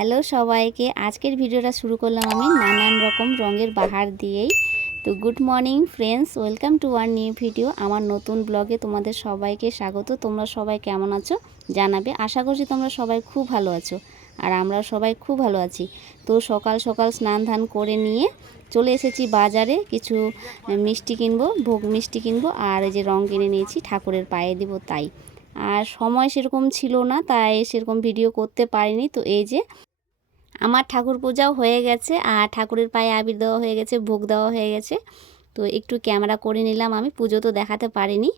Hello সবাইকে। আজকের ভিডিওটা শুরু করলাম আমি নানান রকম রঙের বাহার দিয়েই। তো good morning friends, welcome to our new video. আমার নতুন ব্লগে তোমাদের সবাইকে স্বাগত। তোমরা সবাই কেমন আছো জানাবে। আশা করছি তোমরা সবাই খুব ভালো আছো আর আমরা সবাই খুব ভালো আছি। তো সকাল সকাল স্নান ধান করে নিয়ে চলে এসেছি বাজারে। কিছু মিষ্টি কিনবো, ভোগ মিষ্টি কিনবো আর এই যে রং কিনে নিয়েছি, ঠাকুরের পায়ে দিব তাই। আর সময় সেরকম ছিল না, তাই সেরকম ভিডিও করতে পারিনি। তো এই যে আমার ঠাকুর পূজাও হয়ে গেছে, আর ঠাকুরের পায়ে আবির দেওয়া হয়ে গেছে, ভোগ দেওয়া হয়ে গেছে। তো একটু ক্যামেরা করে নিলাম, আমি পুজো তো দেখাতে পারিনি।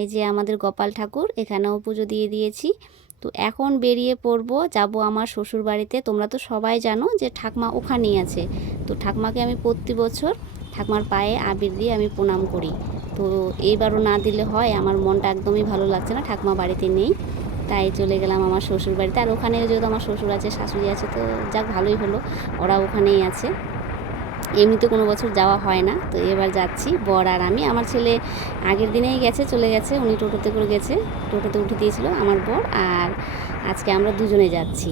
এই যে আমাদের গোপাল ঠাকুর, এখানেও পুজো দিয়ে দিয়েছি। তো এখন বেরিয়ে পড়ব, যাব আমার শ্বশুর বাড়িতে। তোমরা তো সবাই জানো যে ঠাকমা ওখানেই আছে। তো ঠাকমাকে আমি প্রতি বছর ঠাকমার পায়ে আবির দিয়ে আমি প্রণাম করি। তো এইবারও না দিলে হয়, আমার মনটা একদমই ভালো লাগছে না, ঠাকমা বাড়িতে নেই। তাই চলে গেলাম আমার শ্বশুর বাড়িতে আর ওখানে যেহেতু আমার শ্বশুর আছে, শাশুড়ি আছে, তো যাক ভালোই হলো। ওরা ওখানেই আছে। এমনিতে কোনো বছর যাওয়া হয় না, তো এবার যাচ্ছি। বর আর আমি। আমার ছেলে আগের দিনেই গেছে, চলে গেছে। উনি টোটোতে করে গেছে। টোটোতে উঠে দিয়েছিল আমার বর। আর আজকে আমরা দুজনে যাচ্ছি।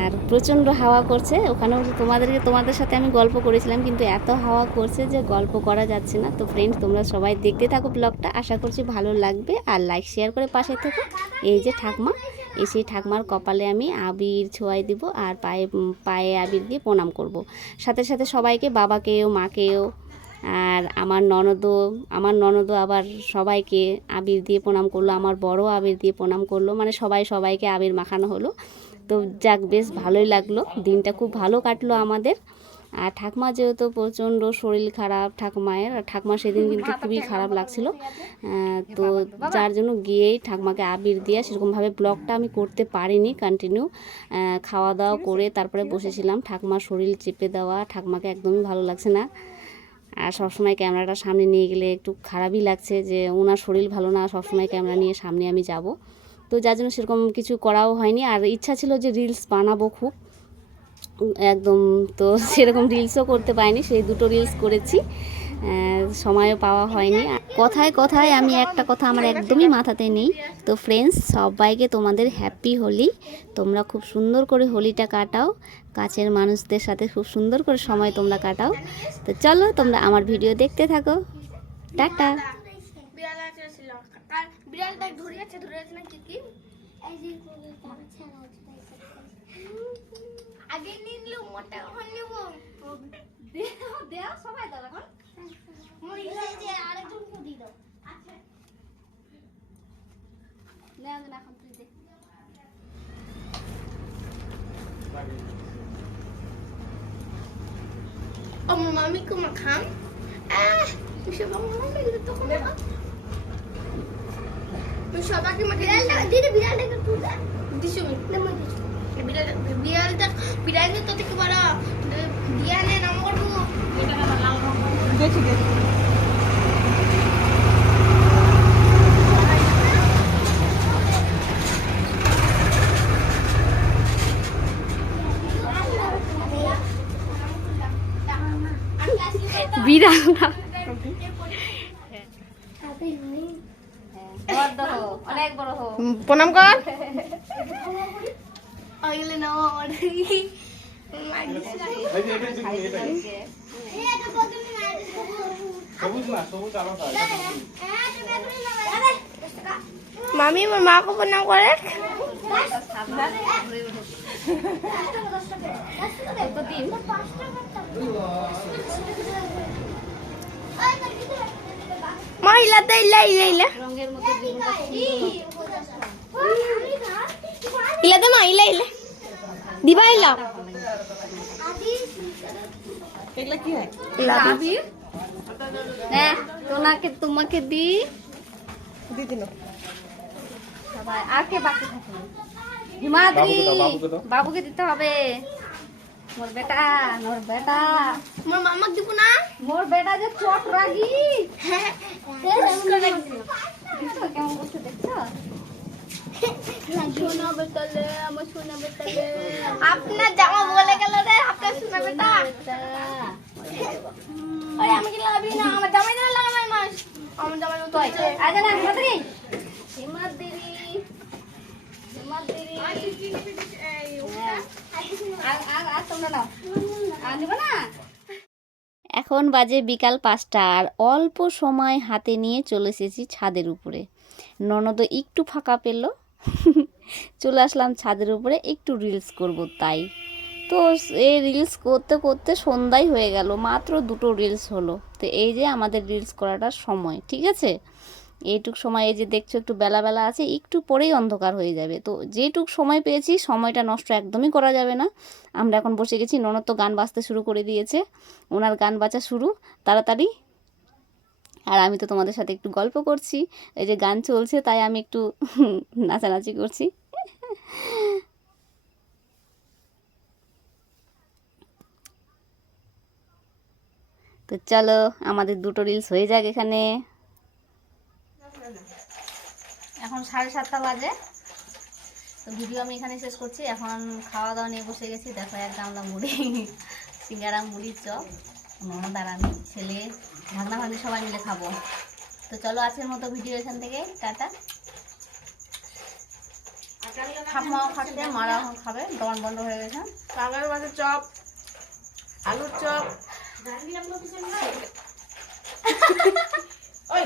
আর প্রচণ্ড হাওয়া করছে। ওখানেও তোমাদেরকে, তোমাদের সাথে আমি গল্প করেছিলাম, কিন্তু এত হাওয়া করছে যে গল্প করা যাচ্ছে না। তো ফ্রেন্ডস তোমরা সবাই দেখতে থাকো ব্লগটা আশা করছি ভালো লাগবে। আর লাইক শেয়ার করে পাশে থেকো। এই যে ঠাকমা, এই সেই ঠাকমার কপালে আমি আবির ছোঁয়াই দিব আর পায়ে পায়ে আবির দিয়ে প্রণাম করব। সাথে সাথে সবাইকে, বাবাকেও, মাকেও আর আমার ননদও আমার ননদও আবার সবাইকে আবির দিয়ে প্রণাম করল, আমার বড় আবির দিয়ে প্রণাম করল মানে সবাই সবাইকে আবির মাখানো হলো। তো যাক, বেশ ভালোই লাগল, দিনটা খুব ভালো কাটলো আমাদের। আর ঠাকমা যেহেতু প্রচণ্ড শরীর খারাপ, ঠাকমায়ের, আর ঠাকমা সেদিন কিন্তু খুবই খারাপ লাগছিল তো যার জন্য গিয়েই ঠাকমাকে আবির দিয়ে সেরকমভাবে ব্লগটা আমি করতে পারিনি কন্টিনিউ খাওয়া দাওয়া করে তারপরে বসেছিলাম। ঠাকমার শরীর চেপে দেওয়া, ঠাকমাকে একদমই ভালো লাগছে না। আর সবসময় ক্যামেরাটা সামনে নিয়ে গেলে একটু খারাপই লাগছে যে ওনার শরীর ভালো না, সবসময় ক্যামেরা নিয়ে সামনে আমি যাব। তো যার জন্য সেরকম কিছু করাও হয়নি। আর ইচ্ছা ছিল যে রিলস বানাবো খুব। একদম তো সেরকম রিলসও করতে পারিনি। সেই দুটো রিলস করেছি। সময়ও পাওয়া হয়নি। কথায় কথায় আমি একটা কথা আমার একদমই মাথাতে নেই। তো ফ্রেন্ডস সবাইকে তোমাদের হ্যাপি হোলি। তোমরা খুব সুন্দর করে হোলিটা কাটাও। কাছের মানুষদের সাথে খুব সুন্দর করে সময় তোমরা কাটাও। তো চলো তোমরা আমার ভিডিও দেখতে থাকো। টাটা। বিড়ালটা না কি কি আগে নিল মোটা এখন নেব দেওয়া সবাই দাও এখন মহিলা যে আরেকজনকে দিয়ে দাও। এখন তুই দে। আমার মামিকে মাখাম আহ সব আমার মামি দিলে তখন সবাইকে মাখে বিড়ালটা দিদি বিড়ালটাকে তুলে দিছো না দিছো। বিড়াল বিড়ালটা বিড়ালটা তো থেকে বড়। দিয়া নে নাম করব দেখি দেখি বিড়াল না। প্রণাম কর। আমার মামি আমার মাকে প্রণাম করে। মহিলা তো ইলা ইলা ইলা। ইলা দে মা ইলা ইলা। দিবা ইলা। এগুলা কি হয়? হ্যাঁ তোমাকে তোমাকে দি দিয়ে দিল। সবাই আর কে বাকি থাকে? হিমাদ্রি বাবুকে দিতে হবে। মোর বেটা মোর বেটা। মোর মামাক দিব না? মোর বেটা যে চট রাগি। হ্যাঁ। কেমন দেখছ আপনার জামা বলে গেল রে আপনার সোনা বেটা। আরে লাগাবি না? আমার জামাই মাস। আমার জামাই আগে না হিমাদ্রি। হিমাদ্রি। হ্যাঁ। এখন বাজে বিকাল পাঁচটা আর অল্প সময় হাতে নিয়ে চলে এসেছি ছাদের উপরে। ননদ একটু ফাঁকা পেল। চলে আসলাম ছাদের উপরে, একটু রিলস করব তাই। তো এই রিলস করতে করতে সন্ধ্যাই হয়ে গেল। মাত্র দুটো রিলস হলো। তো এই যে আমাদের রিলস করাটার সময়, ঠিক আছে? এইটুক সময়, এই যে দেখছ একটু বেলা বেলা আছে, একটু পরেই অন্ধকার হয়ে যাবে। তো যেটুক সময় পেয়েছি, সময়টা নষ্ট একদমই করা যাবে না। আমরা এখন বসে গেছি, ননদ তো গান বাজতে শুরু করে দিয়েছে। ওনার গান বাজা শুরু, তাড়াতাড়ি। আর আমি তো তোমাদের সাথে একটু গল্প করছি। এই যে গান চলছে, তাই আমি একটু নাচানাচি করছি। তো চলো আমাদের দুটো রিলস হয়ে যাক এখানে। এখন সাড়ে সাতটা বাজে। তো ভিডিও আমি এখানে শেষ করছি। এখন খাওয়া দাওয়া নিয়ে বসে গেছি। দেখো এক গামলা মুড়ি সিঙ্গারা মুড়ির চপ। ননদ আর আমি ছেলে ভাগনা ভাগনি সবাই মিলে খাব। তো চলো আজকের মতো ভিডিও এখান থেকে। টাটা। ঠাকুমাও খাচ্ছে মারা এখন খাবে। দমন বন্ধ হয়ে গেছে। চপ আলুর চপ। ওই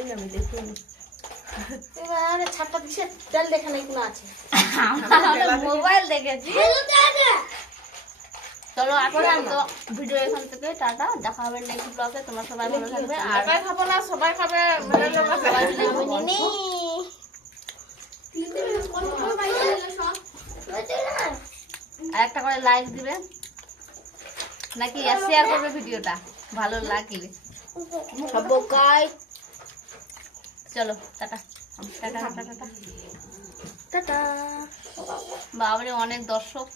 না আমি দেখুন ছাড়টা দিছে তেল দেখা নাই কোনো আছে মোবাইল দেখেছি চলো তো ভিডিও এখান থেকে টাটা দেখা হবে নেক্সট ব্লগে তোমরা সবাই ভালো থাকবে আর খাব না সবাই খাবে মেলে লোক আছে সবাই মিলে খাব। আর একটা করে লাইক দিবে? নাকি শেয়ার করবে ভিডিওটা? ভালো লাগলে। চলো টাটা। Tata tata tata. বাবারে অনেক দর্শক।